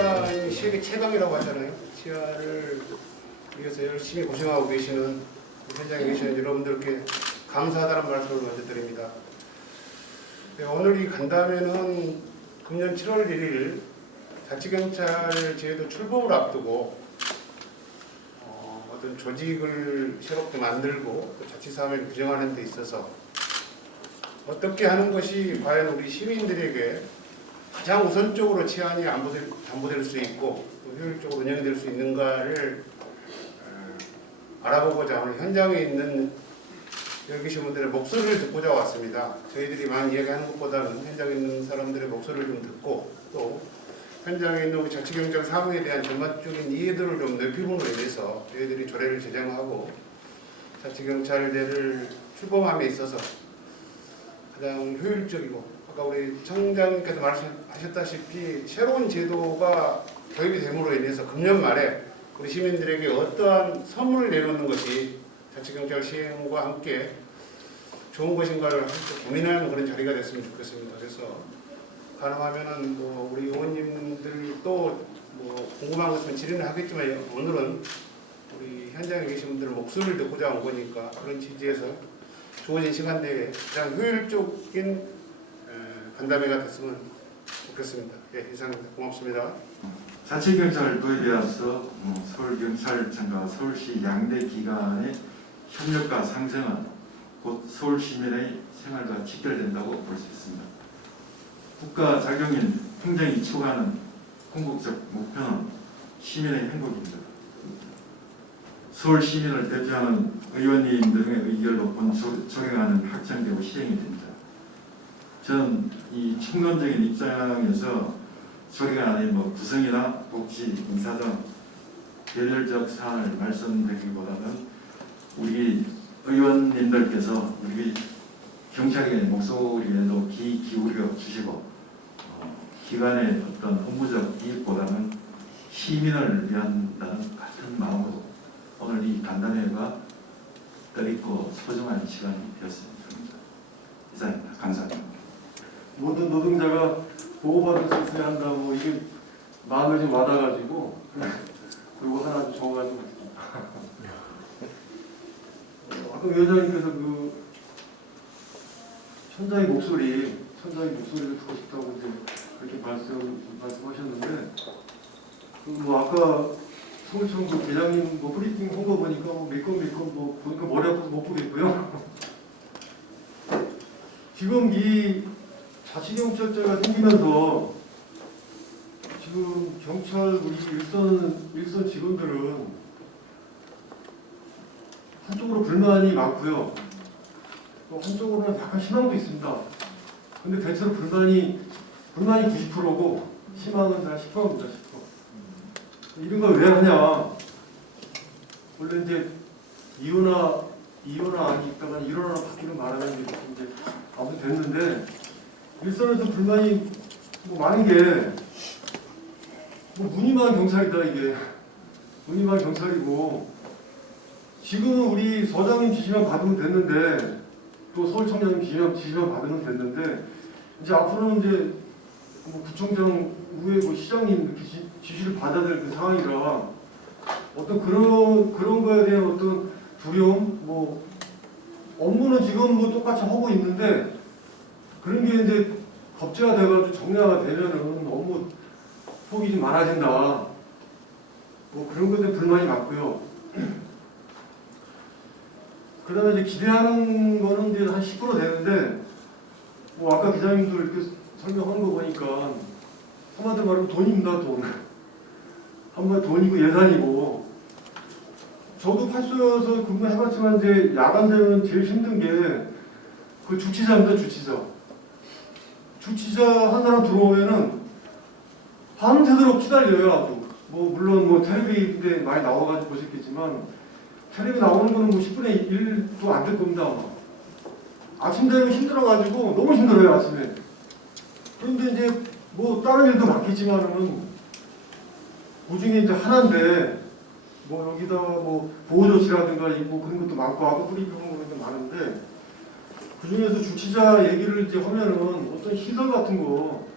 치안이 세계 최강이라고 하잖아요. 치안을 위해서 열심히 고생하고 계시는 현장에 계시는 여러분들께 감사하다는 말씀을 먼저 드립니다. 네, 오늘 이 간담회는 금년 7월 1일 자치경찰 제도 출범을 앞두고 어떤 조직을 새롭게 만들고 또 자치사업을 규정하는 데 있어서 어떻게 하는 것이 과연 우리 시민들에게 가장 우선적으로 치안이 담보될 수 있고 또 효율적으로 운영이 될 수 있는가를 알아보고자 오늘 현장에 있는 여기 계신 분들의 목소리를 듣고자 왔습니다. 저희들이 많이 이야기하는 것보다는 현장에 있는 사람들의 목소리를 좀 듣고 또 현장에 있는 우리 자치경찰 사무에 대한 전반적인 이해도를 좀 넓힘으로 인해서 저희들이 조례를 제정하고 자치경찰대를 출범함에 있어서 가장 효율적이고 아까 우리 청장님께서 말씀하셨다시피 새로운 제도가 도입이 됨으로 인해서 금년 말에 우리 시민들에게 어떠한 선물을 내놓는 것이 자치경찰 시행과 함께 좋은 것인가를 고민하는 그런 자리가 됐으면 좋겠습니다. 그래서 가능하면은 뭐 우리 의원님들도 뭐 궁금한 것 있으면 질의는 하겠지만 오늘은 우리 현장에 계신 분들의 목소리를 듣고자 온 거니까 그런 취지에서 주어진 시간 내에 가장 효율적인 간담회가 됐으면 좋겠습니다. 예, 이상입니다. 고맙습니다. 자치경찰 도입에 앞서 서울경찰청과 서울시 양대 기관의 협력과 상생은 곧 서울 시민의 생활과 직결된다고 볼 수 있습니다. 국가 자경인 행정이 추구하는 궁극적 목표는 시민의 행복입니다. 서울 시민을 대표하는 의원님 등의 의결로 적용하는 확정되고 시행이 됩니다. 저는 이 총론적인 입장에서 소리가 아닌 구성이나 복지, 인사 등 개별적 사안을 말씀드리기보다는 우리 의원님들께서 우리 경찰의 목소리에도 귀 기울여 주시고 기관의 어떤 업무적 이익보다는 시민을 위한다는 같은 마음으로 오늘 이 간담회가 뜻있고 소중한 시간이 되었습니다. 이상입니다. 감사합니다. 모든 노동자가 보호받을 수 있어야 한다고 이게 마음에 좀 와닿아가지고 그리고 하나 좀 적어가지고 아까 위원장님께서 그 천장의 목소리를 듣고 싶다고 이제 그렇게 말씀하셨는데 그 아까 서울청 그 대장님 브리핑 홍보 보니까 밀건 보니까 머리 아파서 못 보겠고요. 지금 이 자치경찰제가 생기면서 지금 경찰 우리 일선 직원들은 한쪽으로 불만이 많고요. 또 한쪽으로는 약간 희망도 있습니다. 근데 대체로 불만이 90%고 희망은 다 10%입니다. 10%. 이런 걸 왜 하냐? 원래 이제 이혼아 아니 있다가 일어나 바뀌는 바람에 이제 아무튼 됐는데 일선에서 불만이 많은 게 무늬만 경찰이다 이게 무늬만 경찰이고 지금은 우리 서장님 지시만 받으면 됐는데 또 서울청장님 지시만 받으면 됐는데 이제 앞으로는 이제 구청장 후에 시장님 이렇게 지시를 받아야 될 그 상황이라 어떤 그런 거에 대한 어떤 두려움 업무는 지금 똑같이 하고 있는데 그런 게 이제 법제화돼가지고 정례화가 되면은 너무 폭이 좀 많아진다. 그런 것에 불만이 많고요. 그 다음에 이제 기대하는 거는 이제 한 10% 되는데, 아까 기자님도 이렇게 설명하는 거 보니까, 한마디로 말하면 돈입니다, 돈. 한마디로 돈이고 예산이고. 저도 팔소여서 근무해봤지만, 이제 야간 되면 제일 힘든 게, 그 주치자입니다, 주치자. 주치자 한 사람 들어오면은, 밤새도록 기다려요, 아주. 물론 텔레비에 많이 나와가지고 보셨겠지만, 텔레비 나오는 거는 10분의 1도 안 될 겁니다, 아마. 아침 되면 힘들어가지고, 너무 힘들어요, 아침에. 그런데 이제, 다른 일도 많겠지만은, 그 중에 이제 하나인데, 여기다가 보호조치라든가, 그런 것도 많고, 아까 브리핑 그런 것도 많은데, 그 중에서 주치자 얘기를 이제 하면은, 어떤 시설 같은 거,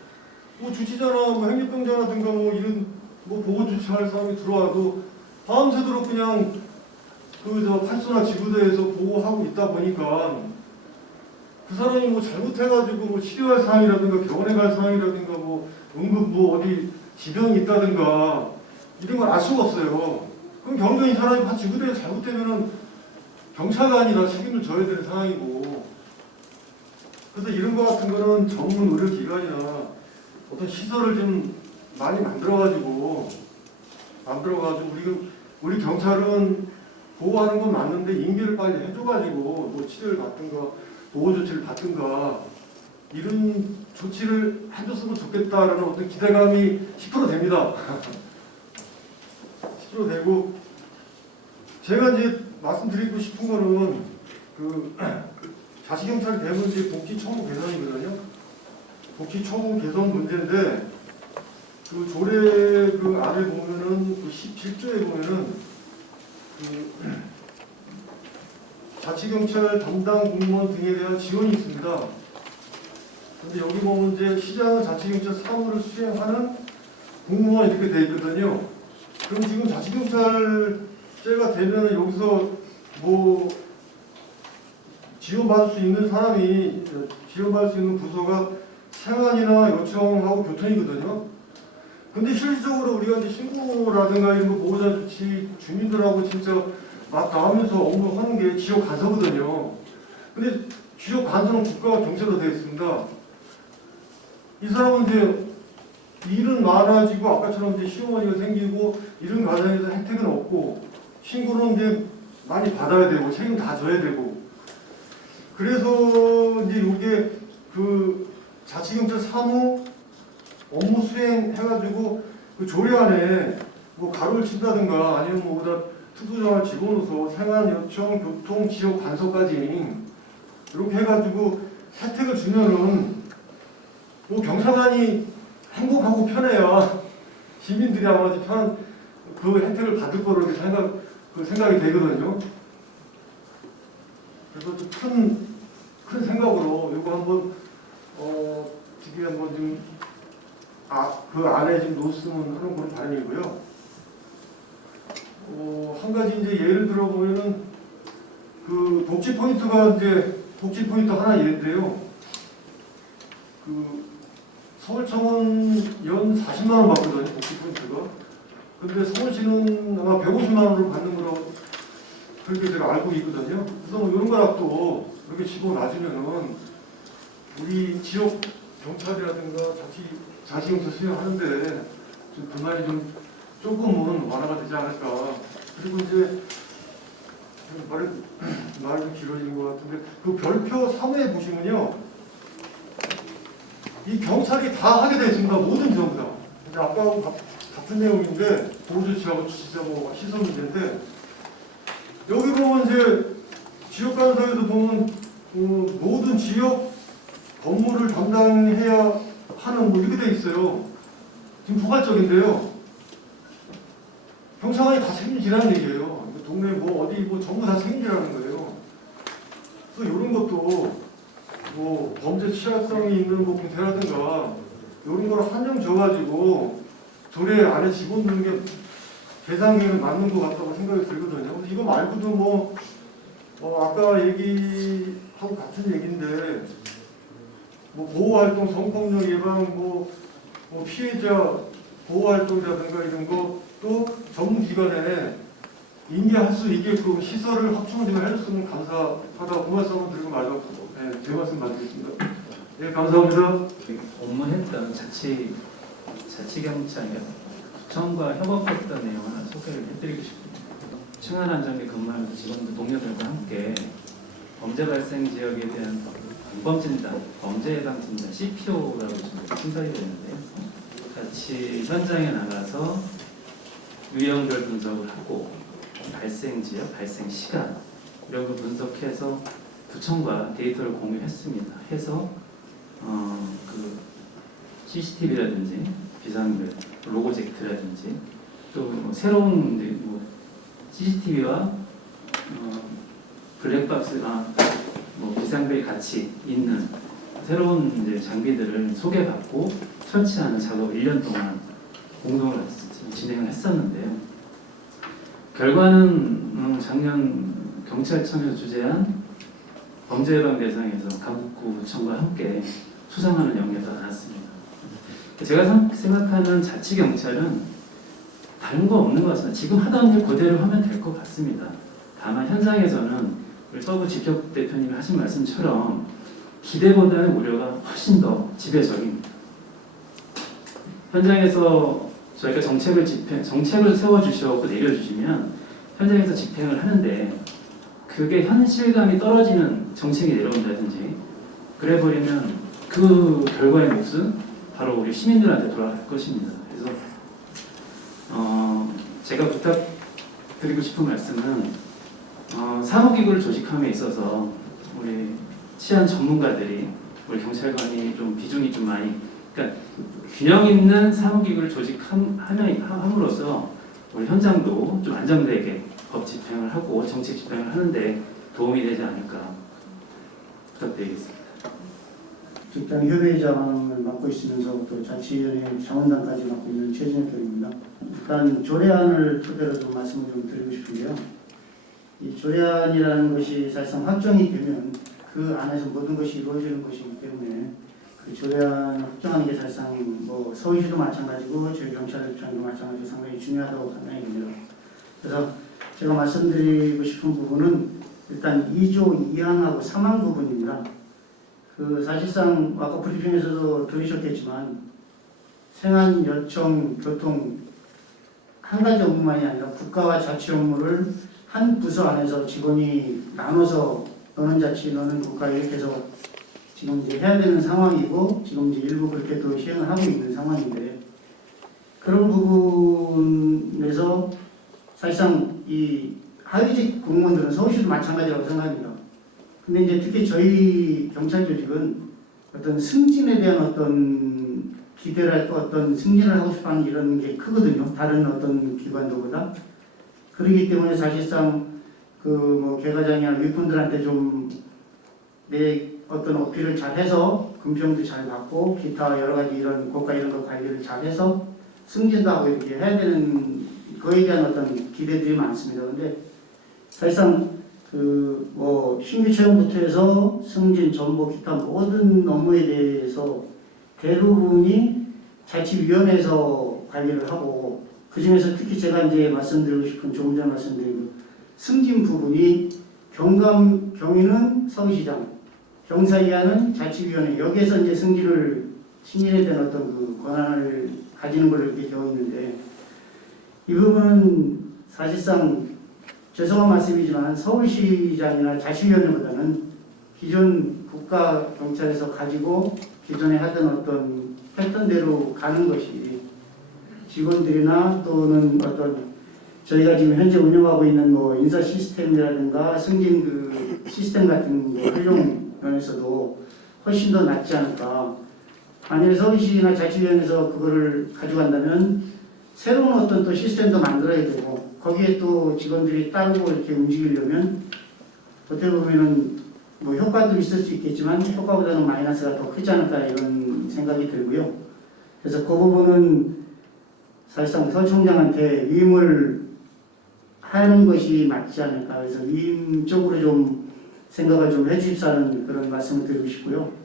주치자나 행정병자라든가 이런 뭐 보고 조치할 사람이 들어와도 밤새도록 그냥 그 팔소나 지구대에서 보호하고 있다 보니까 그 사람이 뭐 잘못해가지고 뭐 치료할 상황이라든가 병원에 갈 상황이라든가 뭐 응급 뭐 어디 지병이 있다든가 이런 걸 알 수가 없어요. 그럼 결국엔 이 사람이 지구대에 잘못되면은 경찰관이나 책임을 져야 되는 상황이고, 그래서 이런 거 같은 거는 전문 의료기관이나 어떤 시설을 좀 많이 만들어가지고 우리 경찰은 보호하는 건 맞는데 인계를 빨리 해줘가지고 뭐 치료를 받든가 보호 조치를 받든가 이런 조치를 해줬으면 좋겠다라는 어떤 기대감이 10% 됩니다. 10% 되고, 제가 이제 말씀드리고 싶은 거는 그 자치경찰이 되면 이제 복지 처우 개선이거든요. 복지 처우 개선 문제인데 그 조례 그 안에 보면은 그 17조에 보면은 그 자치경찰 담당 공무원 등에 대한 지원이 있습니다. 근데 여기 보면 이제 시장은 자치경찰 사무를 수행하는 공무원 이렇게 돼 있거든요. 그럼 지금 자치경찰제가 되면은 여기서 뭐 지원받을 수 있는 사람이 지원받을 수 있는 부서가 생안이나 요청하고 교통이거든요. 근데 실질적으로 우리가 이제 신고라든가 이런 거 보호자 조치 주민들하고 진짜 맞닿으면서 업무하는 게 지역 간서거든요. 근데 지역 간서는 국가와 경찰로 되어 있습니다. 이 사람은 이제 일은 많아지고 아까처럼 이제 시어머니가 생기고 이런 과정에서 혜택은 없고 신고는 이제 많이 받아야 되고 책임 다 져야 되고, 그래서 이제 이게 그 자치경찰 사무 업무 수행 해가지고 그 조례 안에 뭐 가로를 친다든가 아니면 뭐보다 특수정을 집어넣어서 생활 요청, 교통, 지역 간서까지 이렇게 해가지고 혜택을 주면은 뭐 경찰관이 행복하고 편해야 시민들이 아마 편한 그 혜택을 받을 거로 이렇게 생각이 되거든요. 그래서 좀 큰 생각으로 이거 한번 어떻게 한번 좀 그 안에 좀 놓았으면 하는 그런 바람이고요. 한 가지 이제 예를 들어 보면은 그 복지 포인트가 이제 복지 포인트 하나 예인데요. 그 서울청은 연 40만 원 받거든요, 복지 포인트가. 근데 서울시는 아마 150만 원을 받는 거로 그렇게 제가 알고 있거든요. 그래서 뭐 이런 거라도 이렇게 집어넣어주면은 우리 지역 경찰이라든가 자치경찰 수행하는데 좀 그날이 좀 조금은 완화가 되지 않을까. 그리고 이제 말이 좀 길어지는 것 같은데 그 별표 3에 보시면요, 이 경찰이 다 하게 되어 있습니다. 모든 전부 다. 이제 아까하고 같은 내용인데 보호조치하고 진짜 뭐 시설 문제인데, 여기 보면 이제 지역간서에도 보면 모든 지역 업무를 담당해야 하는 뭐 이렇게 돼 있어요. 지금 포괄적인데요. 경찰관이 다 책임지라는 얘기예요. 동네 뭐 어디 뭐 전부 다 책임지라는 거예요. 그래서 이런 것도 뭐 범죄 취약성이 있는 뭐 군대라든가 이런 거를 한정 줘가지고 조례 안에 집어넣는 게 계산계는 맞는 것 같다고 생각이 들거든요. 근데 이거 말고도 뭐 아까 얘기하고 같은 얘기인데 뭐 보호활동, 성폭력 예방, 뭐 피해자 보호활동이라든가 이런 것도 전문기관에 인계할 수 있게끔 시설을 확충을 좀 해줬으면 감사하다고 그 말씀을 드리고 마지막으로 제 말씀 마치겠습니다. 네, 감사합니다. 업무했던 자치경찰 구청과 협업했던 내용 하나 소개를 해드리고 싶습니다. 충안안전에 근무하는 직원들 동료들과 함께 범죄 발생 지역에 대한 공범진단, 범죄 예방 진단 (CPO라고 신설이 되는데요. 같이 현장에 나가서 유형별 분석을 하고 발생 지역, 발생 시간 이런 거 분석해서 구청과 데이터를 공유했습니다. 해서 그 CCTV라든지 비상벨, 로고젝트라든지 또 새로운 뭐 CCTV와 블랙박스, 뭐 비상벨이 같이 있는 새로운 이제 장비들을 소개받고 설치하는 작업을 1년 동안 공동으로 했습니다. 진행을 했었는데요. 결과는 작년 경찰청에서 주재한 범죄예방 대상에서 강북구청과 함께 수상하는 영예가 나왔습니다. 제가 생각하는 자치경찰은 다른 거 없는 것 같습니다. 지금 하던 일 그대로 하면 될 것 같습니다. 다만 현장에서는 우리 서구 직격 대표님이 하신 말씀처럼 기대보다는 우려가 훨씬 더 지배적입니다. 현장에서 저희가 정책을 세워주시고 내려주시면 현장에서 집행을 하는데 그게 현실감이 떨어지는 정책이 내려온다든지 그래버리면 그 결과의 몫은 바로 우리 시민들한테 돌아갈 것입니다. 그래서 제가 부탁드리고 싶은 말씀은 사무기구를 조직함에 있어서 우리 치안 전문가들이 우리 경찰관이 좀 비중이 좀 많이 그러니까 균형 있는 사무기구를 조직함으로써 우리 현장도 좀 안정되게 법 집행을 하고 정책 집행을 하는데 도움이 되지 않을까 부탁드리겠습니다. 직장 협의회장을 맡고 있으면서 또 자치위원회 자문단까지 맡고 있는 최진혁 교수입니다. 일단 조례안을 토대로 좀 말씀을 좀 드리고 싶은데요. 이 조례안이라는 것이 사실상 확정이 되면 그 안에서 모든 것이 이루어지는 것이기 때문에 그 조례안을 확정하는 게 사실상 뭐 서울시도 마찬가지고 저희 경찰청도 마찬가지로 상당히 중요하다고 판단이 됩니다. 그래서 제가 말씀드리고 싶은 부분은 일단 2조 2항하고 3항 부분입니다. 그 사실상 아까 브리핑에서도 들으셨겠지만 생안, 여청, 교통 한 가지 업무만이 아니라 국가와 자치 업무를 한 부서 안에서 직원이 나눠서 너는 자치, 너는 국가 이렇게 해서 지금 이제 해야 되는 상황이고 지금 이제 일부 그렇게 또 시행을 하고 있는 상황인데 그런 부분에서 사실상 이 하위직 공무원들은 서울시도 마찬가지라고 생각합니다. 근데 이제 특히 저희 경찰 조직은 어떤 승진에 대한 어떤 기대랄까 어떤 승진을 하고 싶어하는 이런 게 크거든요. 다른 어떤 기관들보다. 그렇기 때문에 사실상 그 뭐 개과장이나 윗분들한테 좀 내 어떤 어필을 잘해서 금평도 잘 받고 기타 여러 가지 이런 고가 이런 거 관리를 잘해서 승진도 하고 이렇게 해야 되는 거에 대한 어떤 기대들이 많습니다. 근데 사실상 그 뭐 신규 채용부터 해서 승진, 전보, 기타 모든 업무에 대해서 대부분이 자치위원회에서 관리를 하고 그 중에서 특히 제가 이제 말씀드리고 싶은 조금 전에 말씀드린 승진 부분이 경위는 서울시장, 경사이하는 자치위원회 여기에서 이제 승진에 대한 어떤 그 권한을 가지는 걸로 이렇게 되어 있는데 이 부분은 사실상 죄송한 말씀이지만 서울시장이나 자치위원회보다는 기존 국가경찰에서 가지고 기존에 하던 어떤 패턴대로 가는 것이 직원들이나 또는 어떤 저희가 지금 현재 운영하고 있는 뭐 인사 시스템이라든가 승진 그 시스템 같은 거 활용 면에서도 훨씬 더 낫지 않을까. 만약에 서울시나 자치위원회에서 그거를 가져간다면 새로운 어떤 또 시스템도 만들어야 되고 거기에 또 직원들이 따르고 이렇게 움직이려면 어떻게 보면은 뭐 효과도 있을 수 있겠지만 효과보다는 마이너스가 더 크지 않을까 이런 생각이 들고요. 그래서 그 부분은 사실상 서울청장한테 위임을 하는 것이 맞지 않을까. 그래서 위임 쪽으로 좀 생각을 좀 해주십사는 그런 말씀을 드리고 싶고요.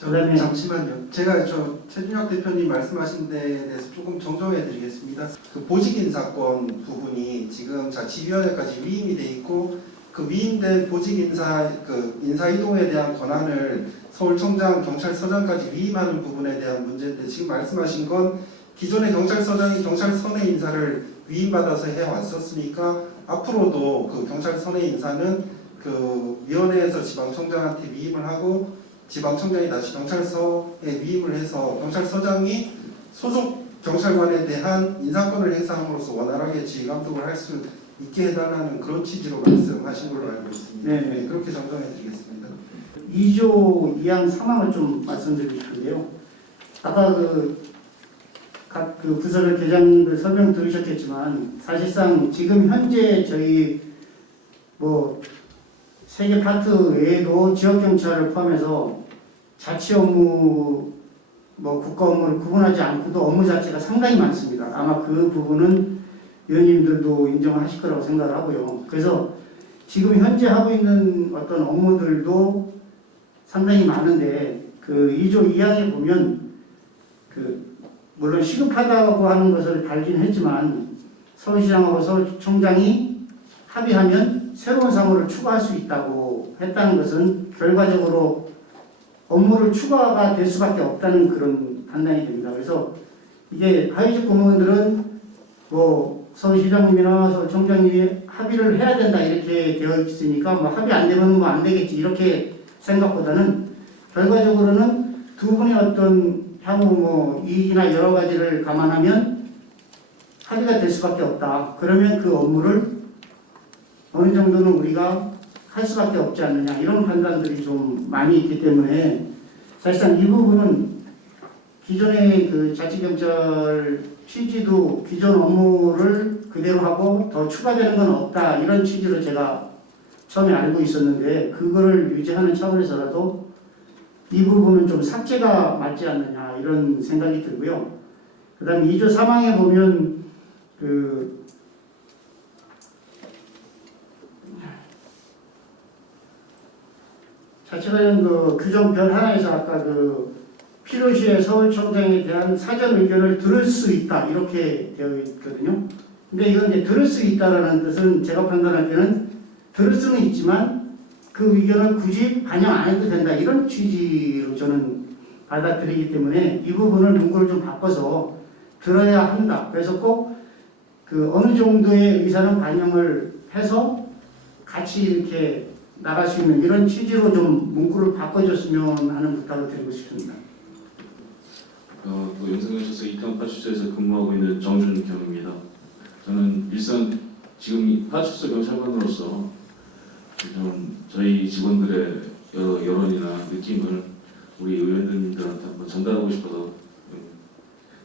그다음에 잠시만요. 제가 최준혁 대표님 말씀하신 데에 대해서 조금 정정해 드리겠습니다. 그 보직인사권 부분이 지금 자치위원회까지 위임이 돼 있고 그 위임된 보직인사 그 인사 이동에 대한 권한을 서울청장, 경찰서장까지 위임하는 부분에 대한 문제인데 지금 말씀하신 건 기존의 경찰서장이 경찰선의 인사를 위임받아서 해왔었으니까 앞으로도 그 경찰선의 인사는 그 위원회에서 지방청장한테 위임을 하고 지방청장이 다시 경찰서에 위임을 해서 경찰서장이 소속 경찰관에 대한 인사권을 행사함으로써 원활하게 지휘 감독을 할 수 있게 해달라는 그런 취지로 말씀하신 걸로 알고 있습니다. 네. 그렇게 정정해 드리겠습니다. 2조 2항 3항을 좀 말씀드리고 싶은데요. 아까 각 부서별 계장들 설명 들으셨겠지만 사실상 지금 현재 저희 뭐 3개 파트 외에도 지역경찰을 포함해서 자치 업무를 뭐 국가 업무를 구분하지 않고도 업무 자체가 상당히 많습니다. 아마 그 부분은 위원님들도 인정하실 거라고 생각을 하고요. 그래서 지금 현재 하고 있는 어떤 업무들도 상당히 많은데 그 2조 2항에 보면 그 물론 시급하다고 하는 것을 달긴 했지만 서울시장하고 서울청장이 합의하면 새로운 사무를 추가할 수 있다고 했다는 것은 결과적으로 업무를 추가가 될 수밖에 없다는 그런 판단이 됩니다. 그래서 이게 하위직 공무원들은 뭐 서울시장님이나 서울청장님이 합의를 해야 된다 이렇게 되어 있으니까 뭐 합의 안 되면 뭐 안 되겠지 이렇게 생각보다는 결과적으로는 두 분의 어떤 향후 뭐 이익이나 여러 가지를 감안하면 합의가 될 수밖에 없다. 그러면 그 업무를 어느 정도는 우리가 할 수밖에 없지 않느냐 이런 판단들이 좀 많이 있기 때문에 사실상 이 부분은 기존의 그 자치경찰 취지도 기존 업무를 그대로 하고 더 추가되는 건 없다 이런 취지로 제가 처음에 알고 있었는데 그거를 유지하는 차원에서라도 이 부분은 좀 삭제가 맞지 않느냐 이런 생각이 들고요. 그 다음 2조 3항에 보면 그 자체 관련 그 규정 별 하나에서 아까 그 필요시에 서울청장에 대한 사전 의견을 들을 수 있다 이렇게 되어 있거든요. 근데 이건 이제 들을 수 있다라는 뜻은 제가 판단할 때는 들을 수는 있지만 그 의견을 굳이 반영 안 해도 된다 이런 취지로 저는 받아들이기 때문에 이 부분을 문구를 좀 바꿔서 들어야 한다. 그래서 꼭 그 어느 정도의 의사는 반영을 해서 같이 이렇게 나갈 수 있는 이런 취지로 좀 문구를 바꿔줬으면 하는 부탁을 드리고 싶습니다. 또 영상경찰서 이태원 파출소에서 근무하고 있는 정준경입니다. 저는 일선 지금 파출소 경찰관으로서 좀 저희 직원들의 여러 여론이나 느낌을 우리 의원님들한테 한번 전달하고 싶어서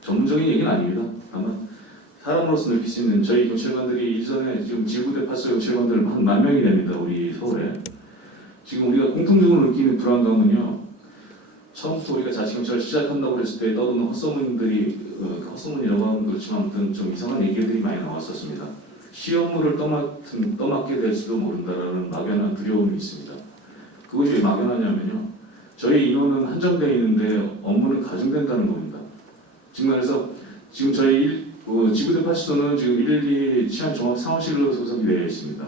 전문적인 얘기는 아닙니다. 다만 사람으로서 느낄 수 있는 저희 경찰관들이 일선에 지금 지구대 파출소 경찰관들 한 10,000명이 됩니다. 우리 서울에. 지금 우리가 공통적으로 느끼는 불안감은요. 처음부터 우리가 자치경찰을 시작한다고 했을 때 떠도는 헛소문들이 헛소문이라고 하면 그렇지만 아무튼 좀 이상한 얘기들이 많이 나왔었습니다. 시험물을 떠맡게 될지도 모른다라는 막연한 두려움이 있습니다. 그것이 왜 막연하냐면요. 저희 인원은 한정되어 있는데 업무는 가중된다는 겁니다. 지금 그래서 지금 저희 지구대 파출소는 지금 112 치안종합상황실로 소속이 되어 있습니다.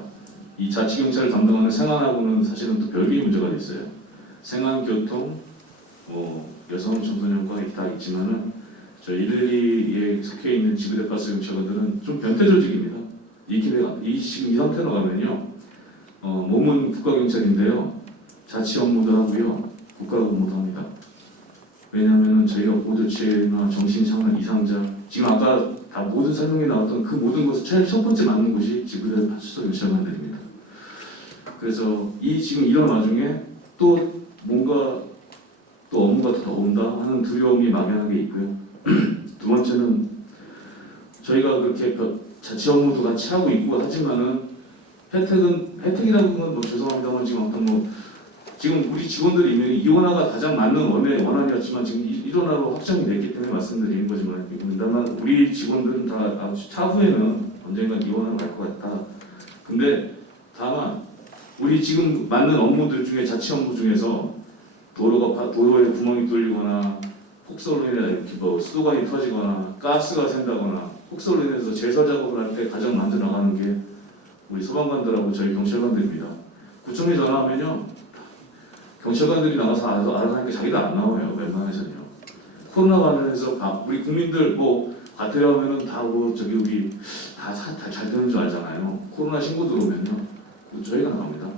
이 자치경찰을 담당하는 생안하고는 사실은 또 별개의 문제가 있어요. 생안, 교통, 여성, 청소년과 다 있지만은 저희 112에 속해 있는 지구대 파출소 경찰관들은 좀 변태 조직입니다. 지금 이 상태로 가면요, 몸은 국가경찰인데요, 자치 업무도 하고요, 국가 업무도 합니다. 왜냐하면 저희가 보조체나 정신상란 이상자, 지금 아까 다 모든 설명이 나왔던 그 모든 것을 제일 첫 번째 맞는 곳이 지구대 파출소 경찰관들입니다. 그래서 지금 이런 와중에 또 뭔가 또 업무가 더 온다 하는 두려움이 막연하게 있고요. 두 번째는 저희가 그렇게 자치 업무도 같이 하고 있고 하지만은 혜택이라고 하면 뭐 죄송합니다만 지금 우리 직원들이 이미 이원화가 가장 맞는 원안이었지만 지금 1원화로 확정이 됐기 때문에 말씀드리는 거지만 다만 우리 직원들은 다 차후에는 언젠가 이원화로 갈 것 같다. 근데 다만 우리 지금 맞는 업무들 중에 자치 업무 중에서 도로에 구멍이 뚫리거나 폭설로 인해 이렇게 수도관이 터지거나 가스가 샌다거나 폭설로 인해서 제설 작업을 할 때 가장 먼저 나가는 게 우리 소방관들하고 저희 경찰관들입니다. 구청에 전화하면요, 경찰관들이 나가서 알아서 하니까 자기도 안 나와요. 웬만해서는요. 코로나 관련해서 우리 국민들 과태료 하면은 다 우리 다 잘 되는 줄 알잖아요. 코로나 신고 들어오면요, 저희가 나옵니다.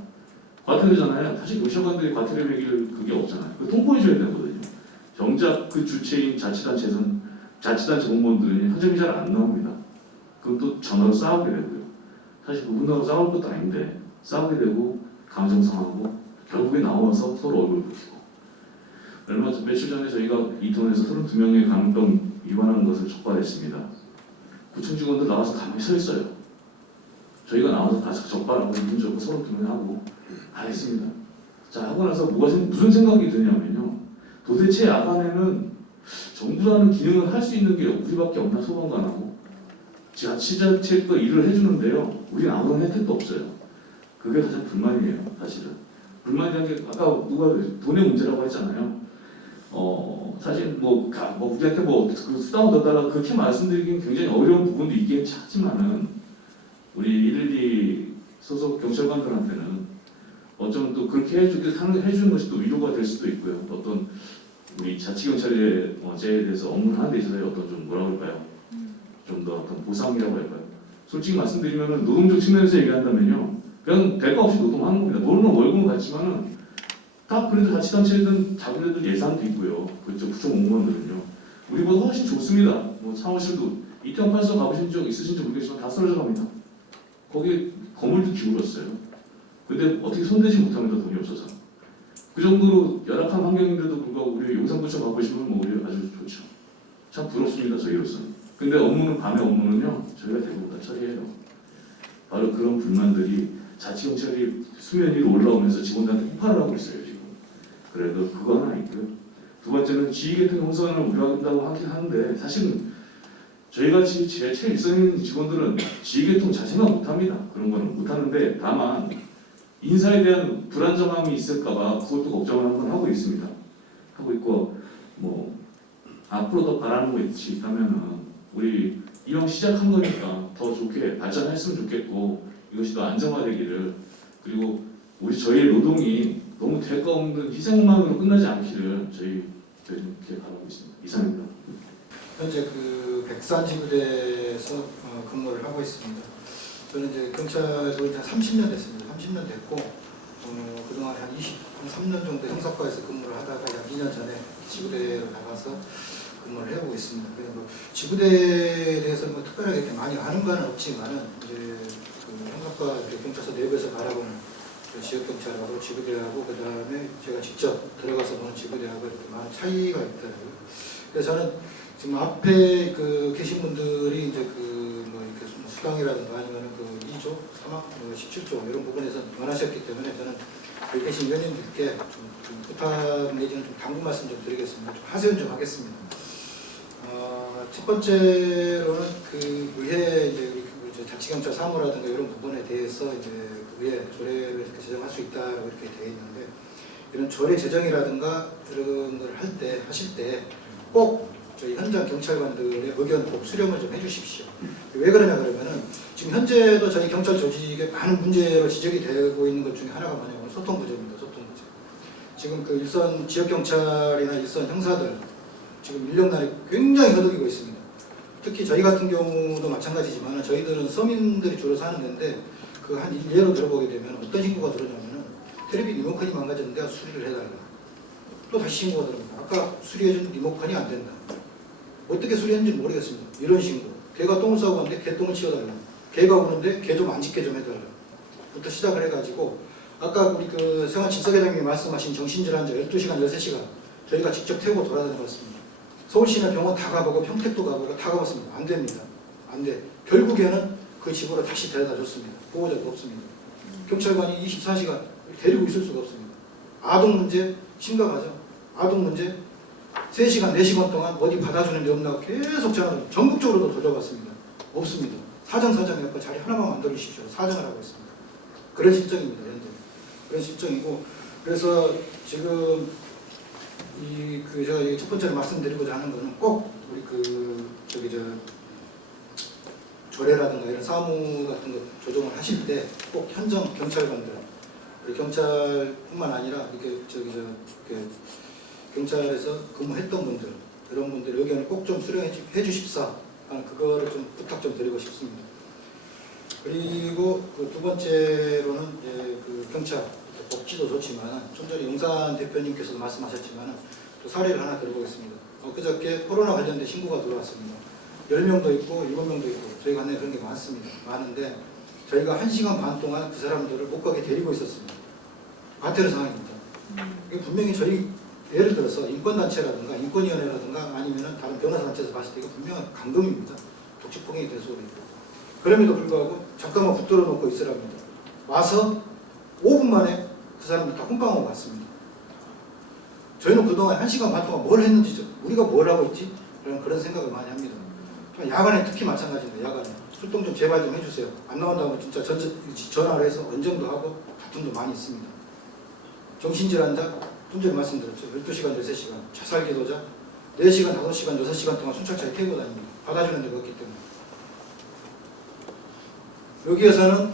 과태료잖아요. 사실 경찰관들이 과태료 매길 그게 없잖아요. 그 통보해줘야 되거든요. 정작 그 주체인 자치단체 공무원들은 현장이 잘 안 나옵니다. 그럼 또 전화로 싸우게 되고요. 사실 그분하고 싸울 것도 아닌데 싸우게 되고 감정 상하고 결국에 나와서 서로 얼굴 붉히고. 며칠 전에 저희가 이태원에서 32명의 감염병 위반하는 것을 적발했습니다. 구청 직원들 나와서 가만히 서 있어요. 저희가 나와서 다시 적발하고 문제고 32명 하고 다 했습니다. 자, 하고 나서 무슨 생각이 드냐면요. 도대체 야간에는 정부라는 기능을 할 수 있는 게 우리밖에 없나 소방관하고 지자체도 일을 해주는데요. 우리는 아무런 혜택도 없어요. 그게 가장 불만이에요. 사실은 불만이라는 게 아까 누가 돈의 문제라고 했잖아요. 사실 우리한테 그 수당을 더 달라 그렇게 말씀드리기는 굉장히 어려운 부분도 있긴 하지만은 우리 112 소속 경찰관들한테는 어쩌면 또 그렇게 해주는 것이 또 위로가 될 수도 있고요. 어떤 우리 자치경찰제에 대해서 업무를 하는 데 있어서 어떤 좀 뭐라 그럴까요? 좀 더 어떤 보상이라고 할까요? 솔직히 말씀드리면은 노동적 측면에서 얘기한다면요. 그냥 대가 없이 노동하는 겁니다. 물론 월급은 같지만은 다 그래도 자치단체든 자기네들 예산도 있고요. 그쪽 구청 공무원들은요. 우리보다 훨씬 좋습니다. 뭐 사무실도 이태원 파서 가보신 적 있으신지 모르겠지만 다 쓰러져 갑니다. 거기 건물도 기울었어요. 근데 어떻게 손대지 못합니다. 돈이 없어서. 그 정도로 열악한 환경인데도 불구하고 우리 용산구청 가보시면 뭐 우리 아주 좋죠. 참 부럽습니다. 저희로서는. 근데 업무는 밤의 업무는요. 저희가 대부분 다 처리해요. 바로 그런 불만들이 자치경찰이 수면 위로 올라오면서 직원들한테 폭발을 하고 있어요. 지금. 그래도 그거 하나 있고요. 두 번째는 지휘계통 형성을 우려한다고 하긴 하는데 사실은 저희같이 제일 일선인 직원들은 지휘계통 자체가 못합니다. 그런 거는 못하는데 다만 인사에 대한 불안정함이 있을까봐 그것도 걱정을 한번 하고 있습니다. 하고 있고 뭐 앞으로 더 바라는 거 있다면은 우리 이왕 시작한 거니까 더 좋게 발전했으면 좋겠고 이것이 더 안정화되기를 그리고 저희의 노동이 너무 대가 없는 희생만으로 끝나지 않기를 저희 이렇게 바라고 있습니다. 이상입니다. 현재 그 백산지구대에서 근무를 하고 있습니다. 저는 이제 경찰도 이제 30년 됐습니다. 30년 됐고 그동안 한 3년 정도 형사과에서 근무를 하다가 약 2년 전에 지구대로 나가서 근무를 해오고 있습니다. 그래서 뭐 지구대에 대해서 뭐 특별하게 이렇게 많이 아는 건 없지만은 이제 그 형사과 경찰서 내부에서 바라보는 그 지역 경찰하고 지구대하고 그 다음에 제가 직접 들어가서 보는 지구대하고 이렇게 많은 차이가 있더라고요. 그래서 저는 지금 앞에 그 계신 분들이 이제 그 뭐 이렇게 수당이라든가 아니면 그 2조, 3학, 17조 이런 부분에서 원하셨기 때문에 저는 여기 계신 위원님들께 좀 부탁 내지는 좀 당부 말씀 좀 드리겠습니다. 좀 하소연 좀 하겠습니다. 첫 번째로는 그 의회 이제 자치경찰 사무라든가 이런 부분에 대해서 이제 의회 조례를 이렇게 제정할 수 있다라고 이렇게 되어 있는데 이런 조례 제정이라든가 이런 걸 하실 때 꼭 저희 현장 경찰관들의 의견 꼭 수렴을 좀 해주십시오. 왜 그러냐 그러면은 지금 현재도 저희 경찰 조직에 많은 문제로 지적이 되고 있는 것 중에 하나가 뭐냐면 소통 부족입니다. 소통 부족. 지금 그 일선 지역 경찰이나 일선 형사들 지금 인력난이 굉장히 허덕이고 있습니다. 특히 저희 같은 경우도 마찬가지지만 저희들은 서민들이 주로 사는 데인데 그 한 예로 들어보게 되면 어떤 신고가 들어오냐면은 텔레비 리모컨이 망가졌는데 수리를 해달라. 또 다시 신고가 들어옵니다. 아까 수리해준 리모컨이 안 된다. 어떻게 수리했는지 모르겠습니다. 이런 신고. 개가 똥을 싸고 왔는데 개똥을 치워달라. 개가 오는데 개 좀 안 짖게 좀 해달라. 부터 시작을 해가지고 아까 우리 그 생활질서계장님이 말씀하신 정신질환자 12시간, 13시간 저희가 직접 태우고 돌아다녀봤습니다. 서울시내 병원 다 가보고 평택도 가보고 다 가봤습니다. 안 됩니다. 안 돼. 결국에는 그 집으로 다시 데려다 줬습니다. 보호자도 없습니다. 경찰관이 24시간 데리고 있을 수가 없습니다. 아동 문제 심각하죠. 아동 문제 3시간, 4시간 동안 어디 받아주는 데 없나 계속 전화를 전국적으로도 돌려봤습니다. 없습니다. 사정해서 자리 하나만 만들어 주십시오. 사정을 하고 있습니다. 그런 실정입니다. 현재. 그런 실정이고 그래서 지금 제가 첫 번째로 말씀드리고자 하는 거는 꼭 우리 조례라든가 이런 사무 같은 거 조정을 하실 때 꼭 현장 경찰관들, 우리 경찰뿐만 아니라 이렇게 경찰에서 근무했던 분들, 이런 분들 의견을 꼭 좀 수렴해 주십사. 그거를 좀 부탁 좀 드리고 싶습니다. 그리고 그 두 번째로는 그 경찰 복지도 좋지만 좀 전에 용산 대표님께서도 말씀하셨지만 또 사례를 하나 들어보겠습니다. 그저께 코로나 관련된 신고가 들어왔습니다. 10명도 있고 7명도 있고 저희 관내에 그런 게 많은데 저희가 1시간 반 동안 그 사람들을 못 가게 데리고 있었습니다. 과태료 상황입니다. 이게 분명히 저희 예를 들어서 인권단체라든가 인권위원회라든가 아니면 다른 변호사단체에서 봤을 때 이거 분명한 감금입니다. 독촉폭행이 될 수도 있고 그럼에도 불구하고 잠깐만 붙들어 놓고 있으랍니다. 와서 5분 만에 그 사람들 다 훈방하고 갔습니다. 저희는 그동안 1시간 반 동안 뭘 했는지, 우리가 뭘 하고 있지? 그런 생각을 많이 합니다. 야간에 특히 마찬가지입니다. 야간에 출동 좀 제발 좀 해주세요. 안 나온다면 진짜 전화를 해서 언쟁도 하고 다툼도 많이 있습니다. 정신질환자, 좀 전에 말씀드렸죠. 12시간, 13시간, 자살기도자, 4시간, 5시간, 6시간 동안 순찰차에 태우고 다닙니다. 받아주는 데가 없기 때문에. 여기에서는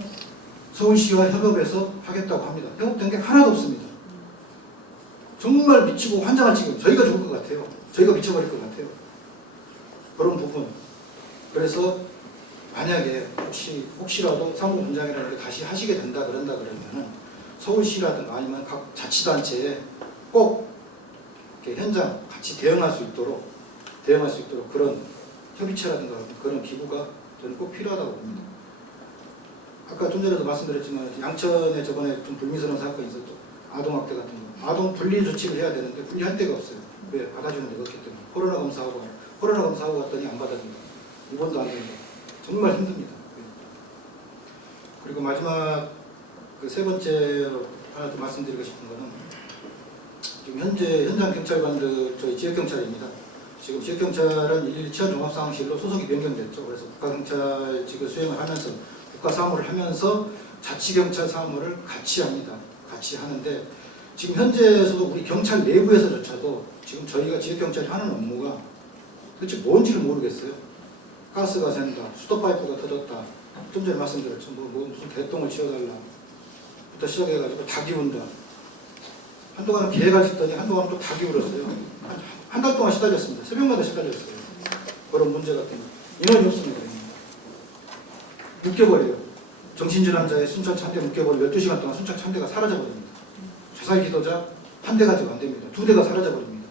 서울시와 협업해서 하겠다고 합니다. 협업된 게 하나도 없습니다. 정말 미치고 환장할 지경, 저희가 죽을 것 같아요. 저희가 미쳐버릴 것 같아요. 그런 부분. 그래서 만약에 혹시라도 사무분장이라는 게 다시 하시게 된다 그러면은 서울시라든가 아니면 각 자치단체에 꼭 이렇게 현장 같이 대응할 수 있도록 그런 협의체라든가 그런 기구가 저는 꼭 필요하다고 봅니다. 아까 좀 전에도 말씀드렸지만 양천에 저번에 좀 불미스러운 사건이 있었죠. 아동학대 같은 거. 아동 분리 조치를 해야 되는데 분리할 데가 없어요. 왜? 받아주는 데가 없기 때문에. 코로나 검사하고 갔더니 안 받아준다. 입원도 안 된다. 정말 힘듭니다. 그리고 마지막 그 세 번째 하나 더 말씀드리고 싶은 거는 지금 현재 현장 경찰관들 저희 지역 경찰입니다. 지금 지역 경찰은 112 치안 종합상황실로 소속이 변경됐죠. 그래서 국가경찰직을 수행을 하면서 국가 사무를 하면서 자치경찰 사무를 같이 합니다. 같이 하는데 지금 현재에서도 우리 경찰 내부에서조차도 지금 저희가 지역경찰이 하는 업무가 도대체 뭔지를 모르겠어요. 가스가 샌다, 수도파이프가 터졌다, 좀 전에 말씀드렸죠. 무슨 개똥을 치워달라 부터 시작해가지고 닭이 운다. 한동안은 계획을 짓더니 한동안은 또 닭이 울었어요. 한 달 동안 시달렸습니다. 새벽마다 시달렸어요. 그런 문제 같은 거. 인원이 없습니다. 묶여버려요. 정신질환자의 순찰차 한 대 묶여버리고 12시간 동안 순찰차 한 대가 사라져버립니다. 자살기도자 한 대 가지고 안 됩니다. 2대가 사라져버립니다.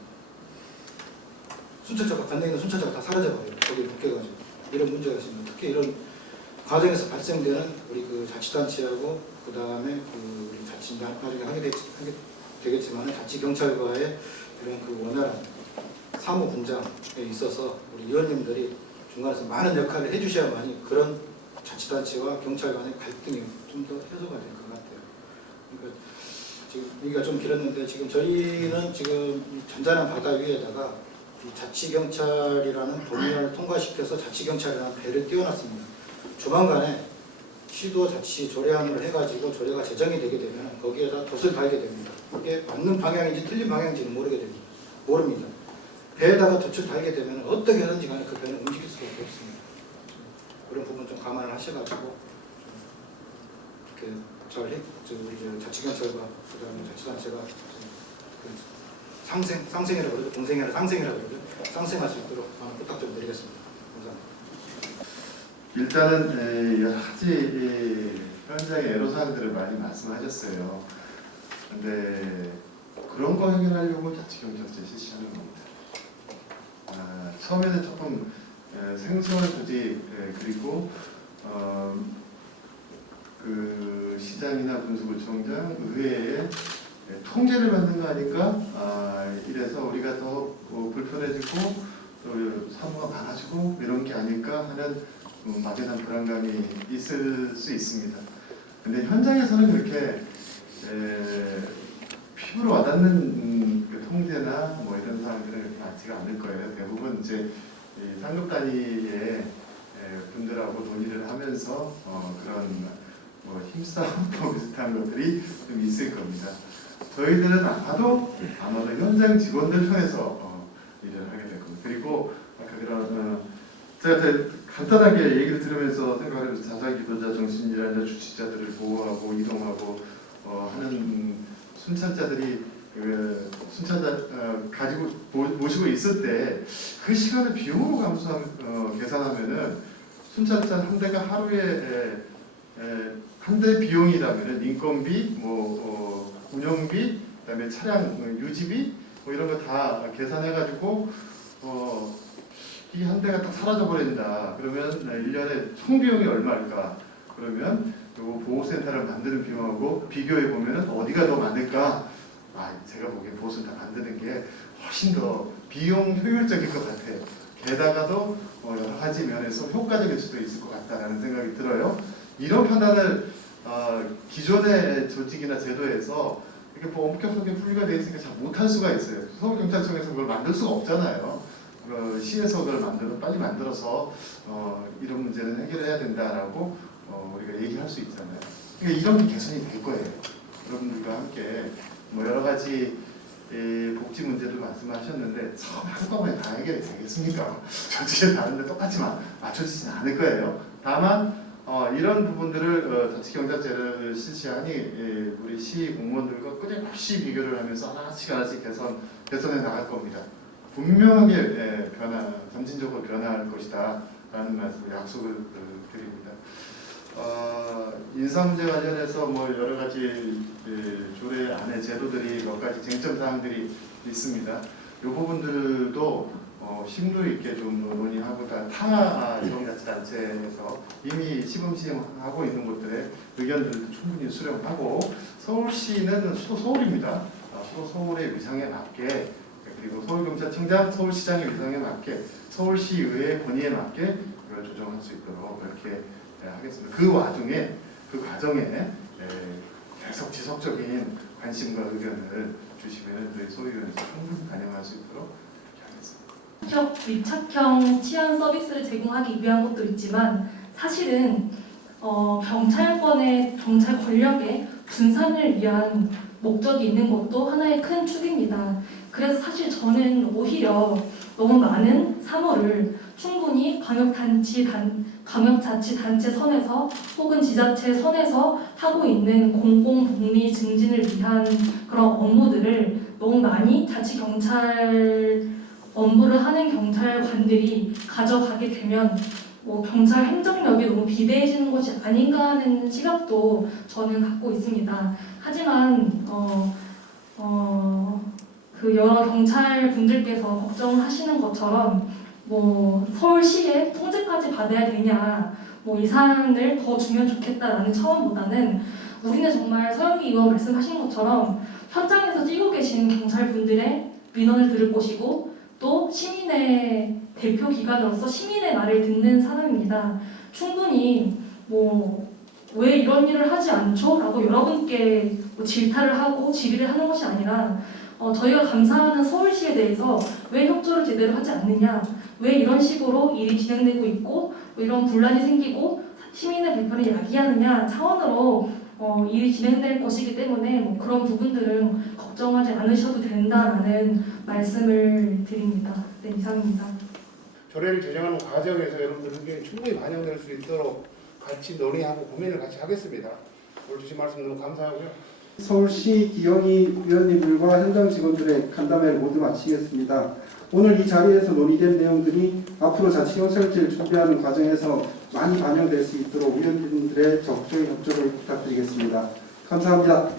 순찰차가 관내 있는 순찰차가 다 사라져버려요. 거기에 묶여가지고. 이런 문제가 있습니다. 특히 이런 과정에서 발생되는 우리 그 자치단체하고 그 다음에 그 우리 자치 나중에 하게 되겠지만 자치경찰과의 이런 그 원활한 사무 분장에 있어서 우리 위원님들이 중간에서 많은 역할을 해주셔야만이 그런 자치단체와 경찰 간의 갈등이 좀 더 해소가 될 것 같아요. 그러니까 지금 얘기가 좀 길었는데 지금 저희는 지금 잔잔한 바다 위에다가 이 자치경찰이라는 법률을 통과시켜서 자치경찰이라는 배를 띄워놨습니다. 조만간에 시도 자치 조례안을 해가지고 조례가 제정이 되게 되면 거기에다 돛을 달게 됩니다. 그게 맞는 방향인지 틀린 방향인지는 모릅니다. 배에다가 돛을 달게 되면 어떻게 하든지 간에 그 배는 움직일 수밖에 없습니다. 그런 부분 좀 감안을 하셔가지고 우리 자치경찰과 그다음에 자치단체가 그 상생이라고 그러죠. 동생이라 상생이라고 그러죠. 상생할 수 있도록 부탁 좀 드리겠습니다. 감사합니다. 일단은 여러 가지 현장의 애로사항들을 많이 말씀하셨어요. 근데 그런 거 해결하려고 자치경찰제 실시하는 겁니다. 처음에는 조금 생소한 조직 그리고 그 시장이나 군수구청장, 의회에 통제를 받는 거 아닌가? 이래서 우리가 더 불편해지고 또 사무가 많아지고 이런 게 아닐까 하는 막연한 불안감이 있을 수 있습니다. 근데 현장에서는 그렇게 피부로 와닿는 그 통제나 뭐 이런 사항들은 많지가 않을 거예요. 대부분 이제 이 상급 단위의 분들하고 논의를 하면서 그런 뭐 힘싸움 비슷한 것들이 좀 있을 겁니다. 저희들은 아마도 현장 직원들 편에서 일을 하게 될 겁니다. 그리고 아까 그런 제가 간단하게 얘기를 들으면서 생각하면서 자살기도자, 정신질환자, 주치자들을 보호하고 이동하고 하는 순찰자들이 순찰자 가지고 모시고 있을 때 그 시간을 비용으로 계산하면은 순찰자 한 대가 하루에 한 대 비용이라면은 인건비, 운영비, 그다음에 차량 유지비 뭐 이런 거 다 계산해가지고 이 한 대가 딱 사라져 버린다. 그러면 1년에 총 비용이 얼마일까? 그러면 요 보호센터를 만드는 비용하고 비교해 보면은 어디가 더 많을까? 제가 보기엔 보호센터 만드는 게 훨씬 더 비용 효율적일 것 같아요. 게다가도 여러 가지 면에서 효과적일 수도 있을 것 같다라는 생각이 들어요. 이런 판단을 기존의 조직이나 제도에서 이게 본격적인 분리가 되어 있으니까 잘 못할 수가 있어요. 서울경찰청에서 그걸 만들 수가 없잖아요. 시에서 그걸 빨리 만들어서 이런 문제는 해결해야 된다라고 우리가 얘기할 수 있잖아요. 그러니까 이런 게 개선이 될 거예요. 여러분들과 함께 뭐 여러 가지 복지 문제도 말씀하셨는데 처음 한꺼번에 다 해결이 되겠습니까? 조직에 다른데 똑같이 맞춰지진 않을 거예요. 다만 이런 부분들을 자치경찰제를 실시하니 우리 시 공무원들과 끊임없이 비교를 하면서 하나씩 개선해 나갈 겁니다. 분명하게 점진적으로 변화할 것이다 라는 말씀을 약속을 드립니다. 인사 문제 관련해서 뭐 여러 가지 조례 안에 제도들이 몇 가지 쟁점 사항들이 있습니다. 이 부분들도 심도 있게 좀 논의하고 타 지방자치단체에서 이미 시범 시행하고 있는 곳들의 의견들도 충분히 수렴하고 서울시는 수도 서울입니다. 수도 서울의 위상에 맞게 그리고 서울경찰청장, 서울시장의 위상에 맞게 서울시의회 권위에 맞게 그걸 조정할 수 있도록 그렇게 하겠습니다. 그 와중에 그 과정에 계속 지속적인 관심과 의견을 주시면 저희 소위원회에서 충분히 반영할 수 있도록 밀착형 치안 서비스를 제공하기 위한 것도 있지만 사실은 경찰권의 경찰 권력의 분산을 위한 목적이 있는 것도 하나의 큰 축입니다. 그래서 사실 저는 오히려 너무 많은 사무를 충분히 광역자치단체 선에서 혹은 지자체 선에서 하고 있는 공공복리 증진을 위한 그런 업무들을 너무 많이 자치경찰 업무를 하는 경찰관들이 가져가게 되면 경찰 행정력이 너무 비대해지는 것이 아닌가 하는 시각도 저는 갖고 있습니다. 하지만 그 여러 경찰 분들께서 걱정하시는 것처럼 서울시에 통제까지 받아야 되냐 이 사안을 더 주면 좋겠다라는 차원보다는 우리는 정말 서영기 의원 말씀하신 것처럼 현장에서 뛰고 계신 경찰분들의 민원을 들을 것이고 또 시민의 대표 기관으로서 시민의 말을 듣는 사람입니다. 충분히 왜 이런 일을 하지 않죠? 라고 여러분께 질타를 하고 질의를 하는 것이 아니라 저희가 감사하는 서울시에 대해서 왜 협조를 제대로 하지 않느냐, 왜 이런 식으로 일이 진행되고 있고 이런 분란이 생기고 시민의 불편을 야기하느냐 차원으로 일이 진행될 것이기 때문에 그런 부분들은 걱정하지 않으셔도 된다라는 말씀을 드립니다. 네, 이상입니다. 조례를 제정하는 과정에서 여러분들 의견이 충분히 반영될 수 있도록 같이 논의하고 고민을 같이 하겠습니다. 오늘 주신 말씀 너무 감사하고요. 서울시 기영희 위원님들과 현장 직원들의 간담회를 모두 마치겠습니다. 오늘 이 자리에서 논의된 내용들이 앞으로 자치경찰제를 준비하는 과정에서 많이 반영될 수 있도록 위원님들의 적극적인 협조를 부탁드리겠습니다. 감사합니다.